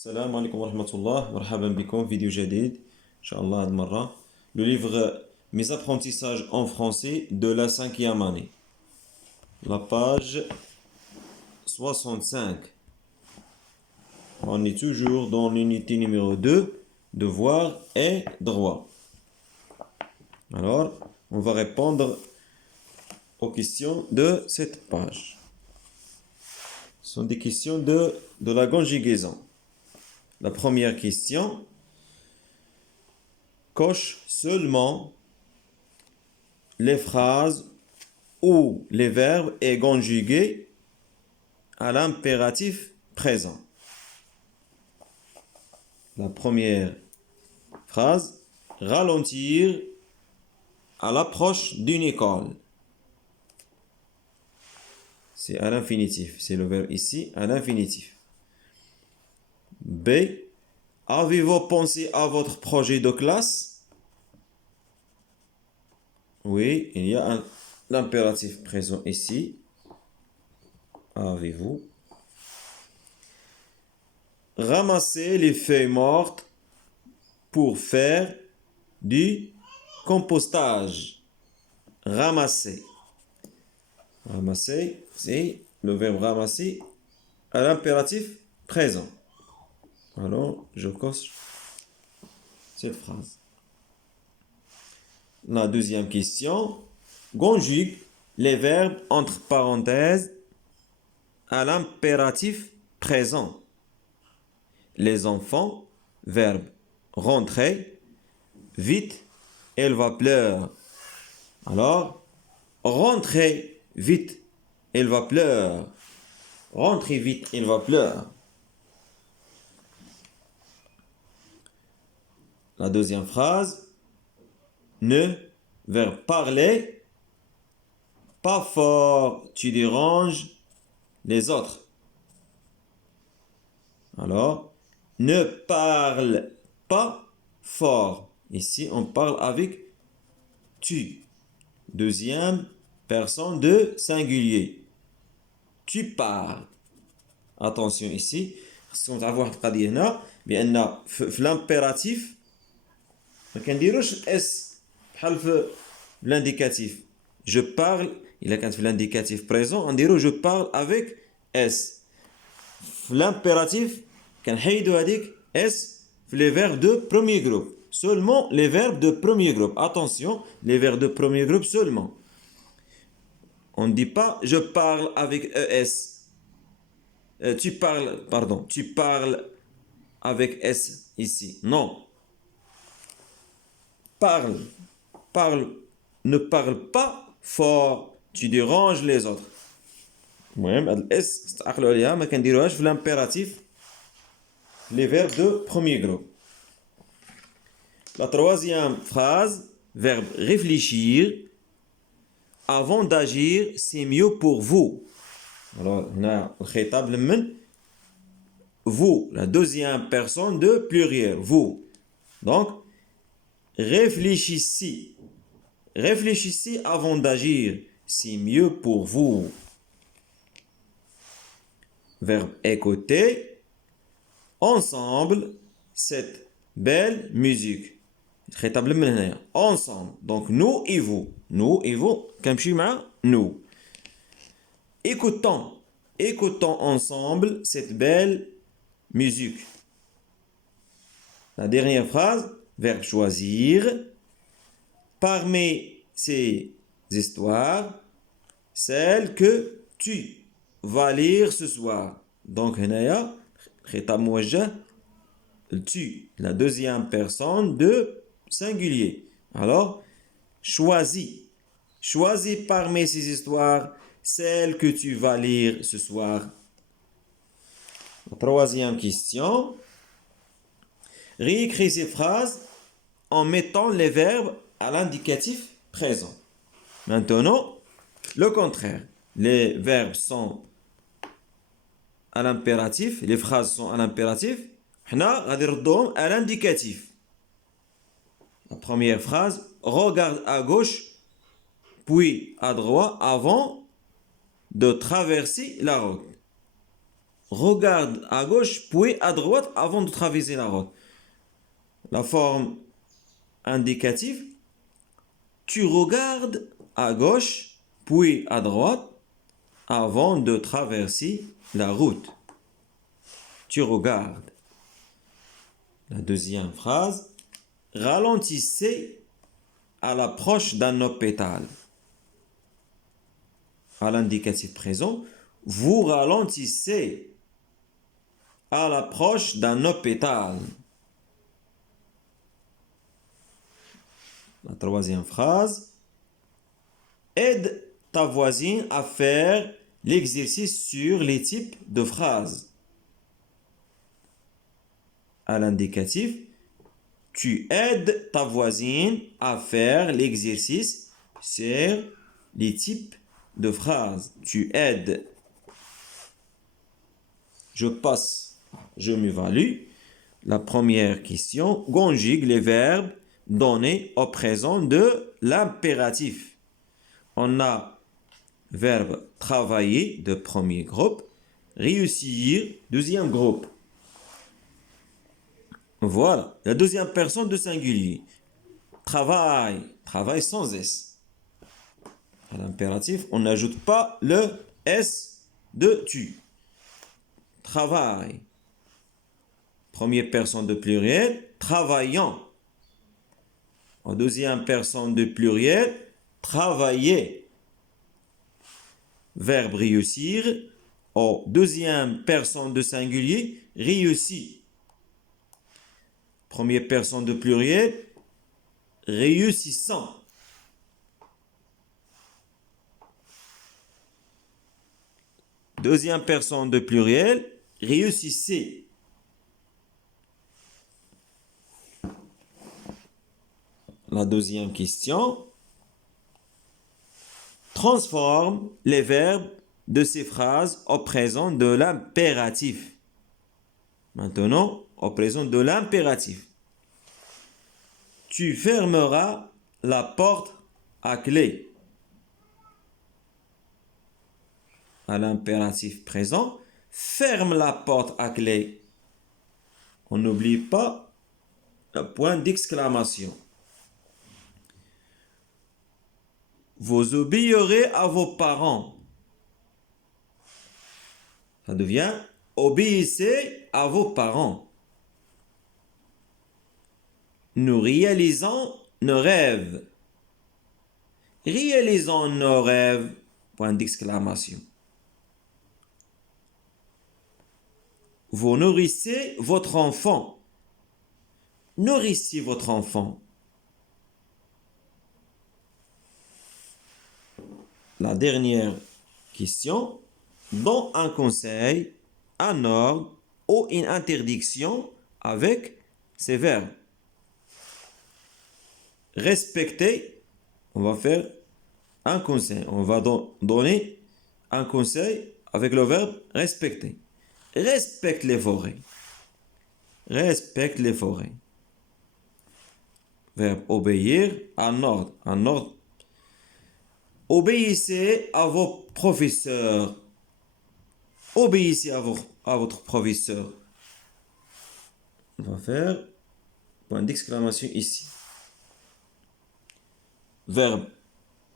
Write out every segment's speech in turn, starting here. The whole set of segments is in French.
السلام عليكم ورحمة الله مرحبا بكم فيديو جديد إن شاء الله هذه المرة le livre Mes apprentissages en français de la cinquième année la page 65 on est toujours dans l'unité numéro 2 devoir et droit. Alors on va répondre aux questions de cette page. Ce sont des questions de la conjugaison. La première question, coche seulement les phrases où les verbes est conjugué à l'impératif présent. La première phrase, ralentir à l'approche d'une école. C'est à l'infinitif, c'est le verbe ici à l'infinitif. B. Avez-vous pensé à votre projet de classe? Oui, il y a l'impératif présent ici. Avez-vous? Ramasser les feuilles mortes pour faire du compostage. Ramasser. Ramasser, c'est le verbe ramasser à l'impératif présent. Alors, je coche cette phrase. La deuxième question. Conjugue les verbes entre parenthèses à l'impératif présent. Les enfants, verbe rentrer. Vite, elle va pleurer. Alors, rentrer vite, elle va pleurer. Rentrer vite, elle va pleurer. La deuxième phrase, ne, verbe parler, pas fort, tu déranges les autres. Alors, ne parle pas fort. Ici, on parle avec tu. Deuxième personne de singulier. Tu parles. Attention ici, خصكم تعرفوا واحد القضية هنا بأن في l'impératif ما كنديروش الاس بحال في l'indicatif. Je parle, إلا كانت في l'indicatif présent نديرو je parle avec s. في l'impératif كنحيدو هذيك s في les verbes de premier groupe. Seulement les verbes de premier groupe. Attention, les verbes de premier groupe seulement. On ne dit pas je parle avec es. Tu parles avec s ici. Non. Parle, ne parle pas fort, tu déranges les autres. المهم هاد الاس استعقلوا عليها ما كنديروهاش في l'impératif les verbes de premier groupe. La troisième phrase, verbe réfléchir. Avant d'agir, c'est mieux pour vous. Alors, هنا الخطاب لمن vous, la deuxième personne de pluriel, vous. Donc, réfléchissez. Réfléchissez avant d'agir. C'est mieux pour vous. Verbe écouter. Ensemble, cette belle musique. Ensemble. Donc, nous et vous. Nous et vous. Nous. Écoutons. Écoutons ensemble cette belle musique. La dernière phrase. Verbe choisir. Parmi ces histoires, celle que tu vas lire ce soir. Donc, هنايا خطاب موجه tu, la deuxième personne de singulier. Alors, choisis. Choisis parmi ces histoires celle que tu vas lire ce soir. La troisième question. Réécris ces phrases en mettant les verbes à l'indicatif présent. Maintenant, le contraire. Les verbes sont à l'impératif, les phrases sont à l'impératif. حنا غادي نردوهم à l'indicatif. La première phrase, regarde à gauche, puis à droite avant de traverser la route. regarde à gauche puis à droite avant de traverser la route. La forme indicative, tu regardes à gauche puis à droite avant de traverser la route. Tu regardes. La deuxième phrase, ralentissez à l'approche d'un hôpital. À l'indicatif présent, vous ralentissez à l'approche d'un hôpital. La troisième phrase, aide ta voisine à faire l'exercice sur les types de phrases. À l'indicatif, tu aides ta voisine à faire l'exercice sur les types de phrases. Tu aides. Je passe, je m'évalue. La première question, conjugue les verbes donnés au présent de l'impératif. On a verbe travailler de premier groupe, réussir deuxième groupe. Voilà, la deuxième personne de singulier. Travaille, travaille sans S. À l'impératif, on n'ajoute pas le S de tu. Travaille. Première personne de pluriel, travaillant. En deuxième personne de pluriel, travailler. Verbe réussir. En deuxième personne de singulier, réussit. Première personne de pluriel, réussissant. Deuxième personne de pluriel, réussissez. La deuxième question, transforme les verbes de ces phrases au présent de l'impératif. Maintenant, au présent de l'impératif. Tu fermeras la porte à clé. À l'impératif présent, ferme la porte à clé. On n'oublie pas le point d'exclamation. Vous obéirez à vos parents. Ça devient obéissez à vos parents. Nous réalisons nos rêves. Réalisons nos rêves. Point d'exclamation. Vous nourrissez votre enfant. Nourrissez votre enfant. La dernière question. Donne un conseil, un ordre ou une interdiction avec ces verbes. Respecter, on va faire un conseil. On va donner un conseil avec le verbe respecter. Respecte les forêts. Respecte les forêts. Verbe obéir, un ordre. Un ordre. Obéissez à vos professeurs. Obéissez à votre professeur. On va faire point d'exclamation ici. Verbe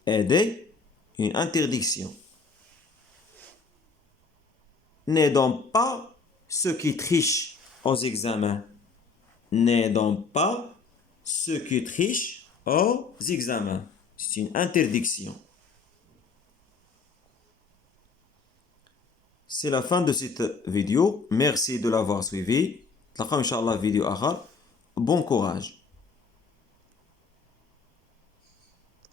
aider, une interdiction. N'aidons pas ceux qui trichent aux examens. N'aidons pas ceux qui trichent aux examens. C'est une interdiction. C'est la fin de cette vidéo. Merci de l'avoir suivi. نتلاقاو إن شاء الله في فيديو آخر. Bon courage.